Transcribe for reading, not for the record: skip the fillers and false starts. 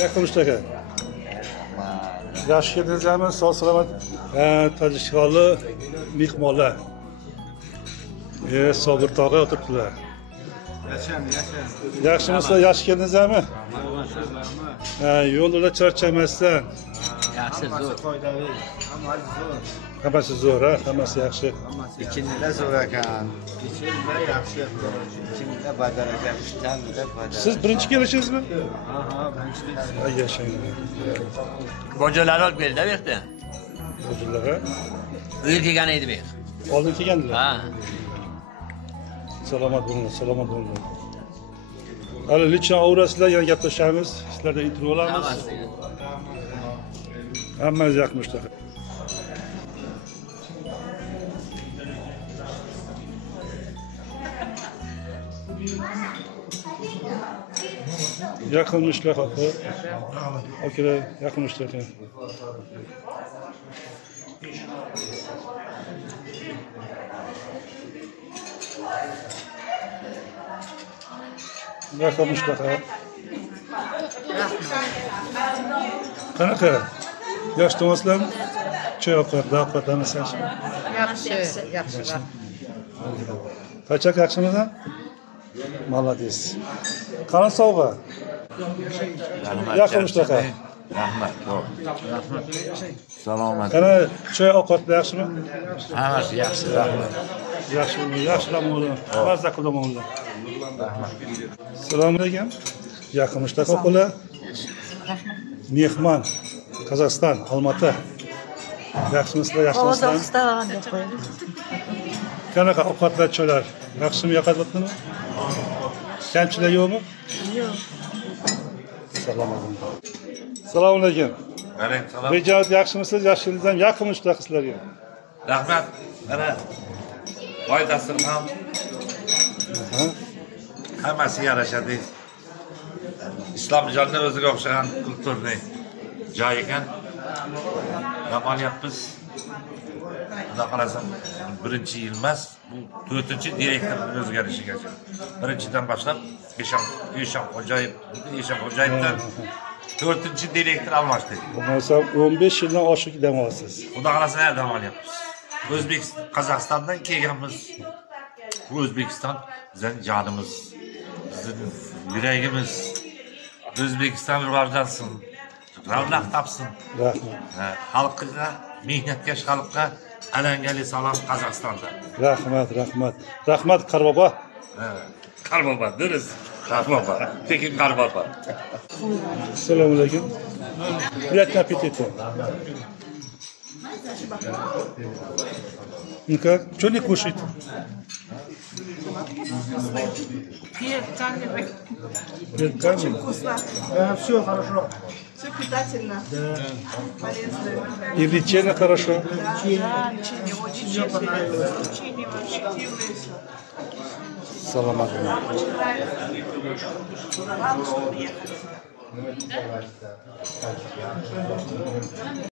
Yakınmıştaki. Yaxshi keldingizmi? Sog' salomat. Tojikistonni mehmonlar. Sobir tog'a o'tiribdilar. Yaxshimisiz? Yaxshi keldingizmi? Yo'lda charchamasdan. Yaxshi zo'r. Hammasi zo'r, ha? Hammasi yaxshi. Ichingda zo'r ekan. Ichingda yaxshi. Ichingda badalak ishtamda badalak. Siz birinchi kelishingizmi? Aha, birinchi. Yashang. Bojolar olib keldi bu yerda. Bojolar, ha? Bu yer kelgan edi bu yer. Oldin kelgandilar. Ha. Salomat bo'linglar, salomat bo'linglar. Hali lechon aurasizlar, yana gaplashamiz. Sizlardan intervyu olamiz. Hammangiz yoqmishlar. Yaqinmishlar haqi. Akalar, yaqinmishlar ekan. Yaqinmishlar haqi. Qanaqa? Yaxshi to'g'risizlarmi? Choy ovqatlanasiz. Yaxshi. Qachak yaxshimisan? Молодец. Qani sovg'a? Yaqinmishlar haqi. Rahmat. Salomat. Qani choy ovqatlar yaxshimi? Hammasi yaxshi, rahmat. Yaxshilamoqlar. Mazza qilamoqlar. Assalomu alaykum. Yaqinmishlar o'qinglar. Mehmon Qozog'iston, Olmota. Yaxshimisizlar, yaxshimisizlar? Qozog'iston deb qo'ying. Qanaqa ovqatlar, choylar? Yaxshimi, yoqadimi? Kamchilik yo'qmi? Yo'q. Assalomu alaykum. Alaykum. Rejoat yaxshimisiz? Yaxshingizdan yaqinmishlar sizlarga. Rahmat. Mana boy dasturxon. Hammasi yarashadi. Islomjonni o'ziga o'xshagan kulturni joy ekan. Namolyapmiz. Xudo qarasam, birinchi yil emas, bu 4-direktorning o'zgarishigacha. Birinchidan boshlab Eshon Xo'jayevdan 4-direktor almashdi. Bo'lmasa 15 yildan oshiq dam olasiz. Xudo qarasa dam olyapmiz. O'zbekiston, Qozog'istondan kelganmiz. Bu O'zbekiston bizning jonimiz, bizning yuragimiz. O'zbekiston rivojlansin, ravnaq topsin. Rahmat. Xalqiga, mehnatkash xalqqa alangali salom Qozog'istonda. Rahmat. Rahmat Qarbobo. Qarbobo, durust. Qarbobo. Tekin Qarbobo. Assalomu alaykum. Приятного аппетита. Ну как? Что не кушать? Перед камерой. Вкусно. Все хорошо. Все питательно. Полезно. И лечение хорошо. Да, лечение очень понравилось. Лечение вообще дивное все. Саламат. Очень нравится. Главное, что приехали.